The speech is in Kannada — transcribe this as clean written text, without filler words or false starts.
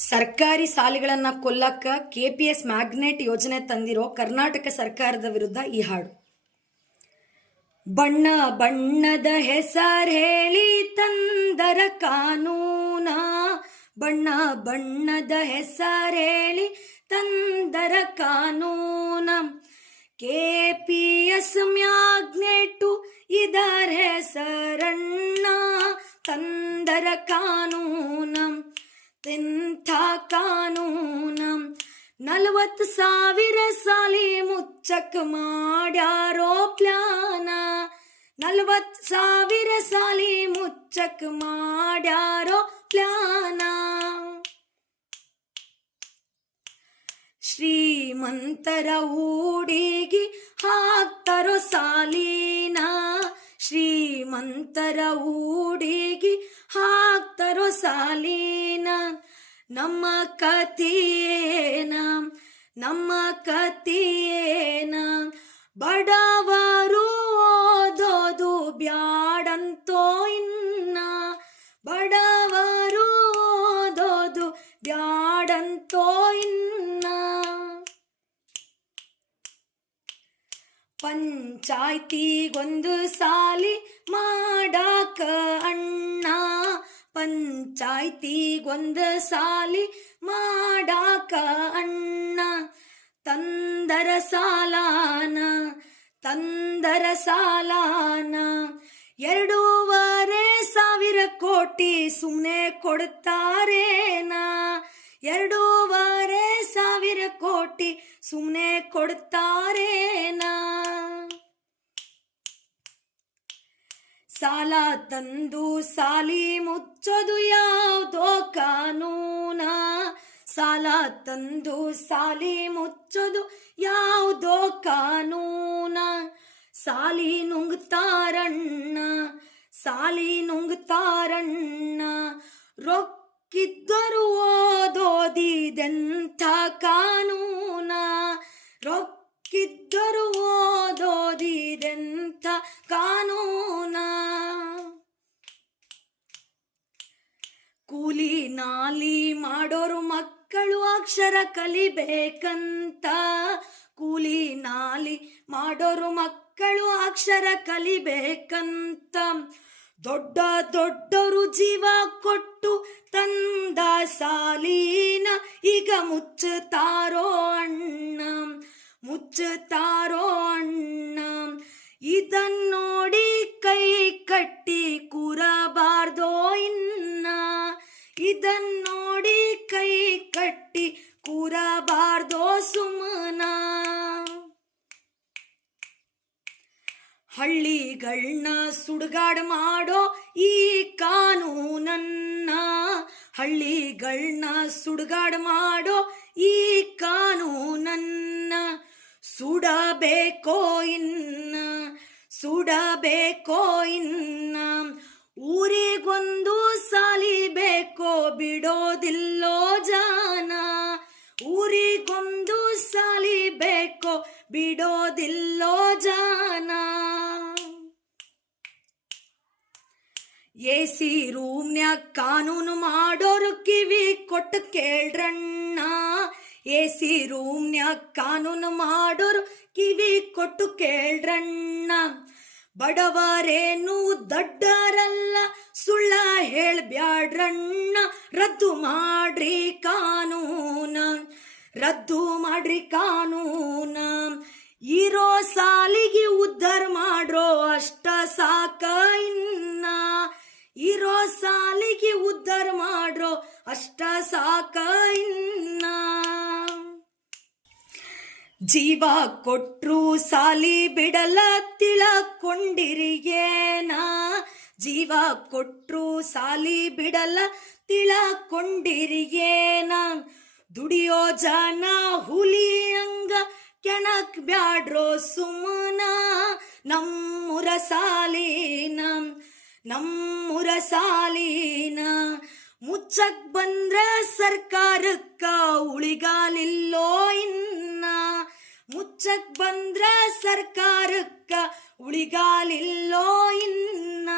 ಸರ್ಕಾರಿ ಶಾಲೆಗಳನ್ನ ಕೊಲ್ಲಕ್ಕ KPS ಮ್ಯಾಗ್ನೆಟ್ ಯೋಜನೆ ತಂದಿರೋ ಕರ್ನಾಟಕ ಸರ್ಕಾರದ ವಿರುದ್ಧ ಈ ಹಾಡು. ಬಣ್ಣ ಬಣ್ಣದ ಹೆಸರು ಹೇಳಿ ತಂದರ ಕಾನೂನ, ಬಣ್ಣ ಬಣ್ಣದ ಹೆಸರು ಹೇಳಿ ತಂದರ ಕಾನೂನ. KPS ಮ್ಯಾಗ್ನೆಟು ಇದರ ಹೆಸರಣ್ಣ, ತಂದರ ಕಾನೂನ. ಎಂಥ ಕಾನೂನ, 40,000 ಸಾಲಿ ಮುಚ್ಚಕ್ ಮಾಡ್ಯಾರೋ ಪ್ಲಾನ, 40,000 ಸಾಲಿ ಮುಚ್ಚಕ್ ಮಾಡ್ಯಾರೋ ಪ್ಲಾನ. ಶ್ರೀಮಂತರ ಹುಡುಗಿ ಹಾಕ್ತಾರೋ ಸಾಲಿನ, ಶ್ರೀಮಂತರ ಹುಡುಗಿ ಹಾಕ್ತಾರೋ ಸಾಲಿನ. ನಮ್ಮ ಕಥೆಯೇನ, ನಮ್ಮ ಕಥೆಯೇನ, ಬಡವರು ಓದೋದು ಬ್ಯಾಡಂತೋ ಇನ್ನ, ಬಡವರು ಓದೋದು ಬ್ಯಾಡಂತೋ ಇನ್ನ. ಪಂಚಾಯ್ತಿಗೊಂದು ಸಾಲಿ ಮಾಡಾಕ ಅಣ್ಣ, ಪಂಚಾಯ್ತಿಗೊಂದು ಸಾಲಿ ಮಾಡಾಕ ಅಣ್ಣ. ತಂದರ ಸಾಲಾನ, ತಂದರ ಸಾಲಾನ. 2,500 ಕೋಟಿ ಸುಮ್ಮನೆ ಕೊಡ್ತಾರೇನ, 2,500 ಕೋಟಿ ಸುಮ್ಮನೆ ಕೊಡ್ತಾರೇನ. ಸಾಲ ತಂದು ಸಾಲಿ ಮುಚ್ಚೋದು ಯಾವುದೋ ಕಾನೂನ, ಸಾಲ ತಂದು ಸಾಲಿ ಮುಚ್ಚೋದು ಯಾವುದೋ ಕಾನೂನ. ಸಾಲಿ ನುಂಗ್ತಾರಣ್ಣ, ಸಾಲಿ ನುಂಗ್ತಾರಣ್ಣ. ರೊಕ್ಕಿದ್ದರು ಓದೋದಿದೆಂಥ ಕಾನೂನ, ರೊಕ್ಕಿದ್ದರು ಓದೋದಿದೆಂಥ ಕಾನೂನ. ಕೂಲಿ ನಾಲಿ ಮಾಡೋರು ಮಕ್ಕಳು ಅಕ್ಷರ ಕಲಿಬೇಕಂತ, ಕೂಲಿ ನಾಲಿ ಮಾಡೋರು ಮಕ್ಕಳು ಅಕ್ಷರ ಕಲಿಬೇಕಂತ. ದೊಡ್ಡ ದೊಡ್ಡವರು ಜೀವ ಕೊಟ್ಟು ತಂದ ಸಾಲಿನ ಈಗ ಮುಚ್ಚುತ್ತಾರೋ ಅಣ್ಣ, ಮುಚ್ಚುತ್ತಾರೋ ಅಣ್ಣ. ಇದನ್ನೋಡಿ ಕೈ ಕಟ್ಟಿ ಕೂರಬಾರ್ದೋ ಇನ್ನ, ಇದನ್ನೋಡಿ ಕೈ ಕಟ್ಟಿ ಕೂರಬಾರ್ದೋ ಸುಮ್ಮನ. ಹಳ್ಳಿಗಳನ್ನ ಸುಡುಗಾಡು ಮಾಡೋ ಈ ಕಾನೂನನ್ನ, ಹಳ್ಳಿಗಳನ್ನ ಸುಡುಗಾಡು ಮಾಡೋ ಈ ಕಾನೂನನ್ನ. ಸುಡಬೇಕೋ ಇನ್ನ, ಸುಡಬೇಕೋ ಇನ್ನ. ಊರಿಗೊಂದು ಸಾಲಿ ಬೇಕೋ ಬಿಡೋದಿಲ್ಲೋ ಜಾನ, ಊರಿಗೊಂದು ಸಾಲಿ ಬೇಕೋ ಬಿಡೋದಿಲ್ಲೋ ಜಾನ. AC ರೂಮ್ನ್ಯಾಗ ಕಾನೂನು ಮಾಡೋರು ಕಿವಿ ಕೊಟ್ಟು ಕೇಳ್ರಣ್ಣ, AC ರೂಮ್ನ್ಯಾಗ ಕಾನೂನು ಮಾಡೋರು ಕಿವಿ ಕೊಟ್ಟು ಕೇಳ್ರಣ್ಣ. ಬಡವರೇನು ದೊಡ್ಡರಲ್ಲ ಸುಳ್ಳ ಹೇಳ್ಬ್ಯಾಡ್ರಣ್ಣ, ರದ್ದು ಮಾಡ್ರಿ ಕಾನೂನ, ರದ್ದು ಮಾಡ್ರಿ ಕಾನೂನ. ಇರೋ ಸಾಲಿಗೆ ಉದ್ಧಾರ ಮಾಡ್ರೋ ಅಷ್ಟ ಸಾಕ ಇನ್ನ, ಇರೋ ಸಾಲಿಗೆ ಉದ್ಧಾರ ಮಾಡ್ರೋ ಅಷ್ಟ ಸಾಕ ಇನ್ನ. ಜೀವ ಕೊಟ್ರು ಸಾಲಿ ಬಿಡಲ ತಿಳಕೊಂಡಿರಿಗೇನ, ಜೀವ ಕೊಟ್ರು ಸಾಲಿ ಬಿಡಲ ತಿಳಕೊಂಡಿರಿಗೇನ. ದುಡಿಯೋ ಜನ ಹುಲಿ ಹಂಗ ಕೆಣಕ್ ಬ್ಯಾಡ್ರೋ ಸುಮ್ಮನ, ನಮ್ಮೂರ ಸಾಲಿನ, ನಮ್ಮೂರ ಸಾಲಿನ. ಮುಚ್ಚಕ್ ಬಂದ್ರ ಸರ್ಕಾರಕ್ಕ ಉಳಿಗಾಲಿಲ್ಲೋ ಇನ್ನ, ಮುಚ್ಚಕ್ ಬಂದ್ರ ಸರ್ಕಾರಕ್ಕ ಉಳಿಗಾಲಿಲ್ಲೋ ಇನ್ನ.